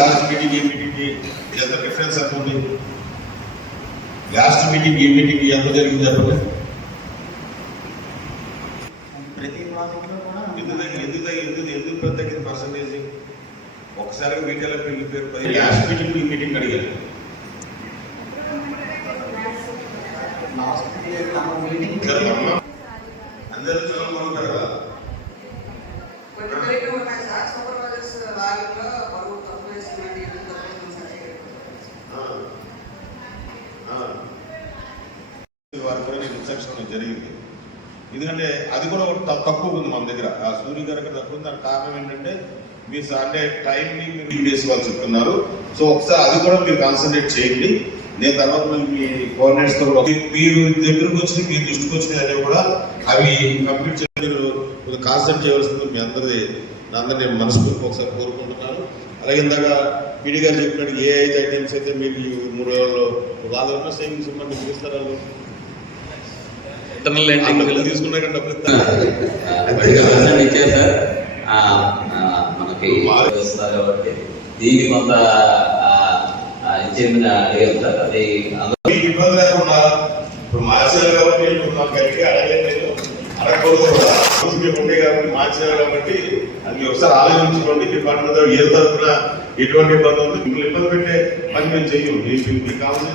Last meeting ఈ మీటింగ్కి ఎంత డిఫరెన్స్ ఎంత ఉంది? లాస్ట్ మీటింగ్ ఈ మీటింగ్కి ఎంత జరిగింది చెప్పండి. ఎందుకు పెద్ద తగ్గింది పర్సంటేజ్? ఒకసారిగా వీటిలో వెళ్ళిపోయారు. లాస్ట్ మీటింగ్ ఈ మీటింగ్ అడిగారు. అందరూ చదువుకుంటారు కదా. వారికి కూడా నేను ఇన్స్ట్రక్షన్ జరిగింది. ఎందుకంటే అది కూడా తక్కువ ఉంది మన దగ్గర. ఆ సూర్య గారి తక్కువ ఉంది. దానికి కారణం ఏంటంటే మీరు అంటే టైంని మీరు డేస్ వాళ్ళు చెప్తున్నారు. సో ఒకసారి అది కూడా మీరు కాన్సన్ట్రేట్ చేయండి. నేను తర్వాత మీ కోఆర్డినేట్స్ తో మీరు దగ్గరకు వచ్చి మీ దృష్టికి వచ్చినాయి అనేవి కూడా అవి కంప్లీట్ చేసి కాన్సన్ట్రేట్ చేయవలసింది మీ అందరినీ నేను మనస్ఫూర్తి ఒకసారి కోరుకుంటున్నాను. అలాగే ఇందాక పీడి గారు చెప్పినట్టు ఏ 5 ఐటమ్స్ అయితే మీకు 3 రోజుల్లో వాళ్ళ సేవింగ్స్ ఇవ్వండి చూపిస్తారు. వాళ్ళు తీసుకున్నా కానీ డబ్బులు మనకి వస్తారు కాబట్టి దీనికి కొంత ఇబ్బంది లేకుండా ఇప్పుడు మార్చారు కాబట్టి మాకు గట్టిగా అడగలేదు, అడగకూడదు ఉండే కాబట్టి మార్చారు కాబట్టి అది ఒకసారి ఆలోచించుకోండి. డిపార్ట్మెంట్ ఏ తరఫున ఎటువంటి ఇబ్బంది ఉంది, మిమ్మల్ని ఇబ్బంది పెట్టే పని మేము చెయ్యము. మీకు కావాల్సిన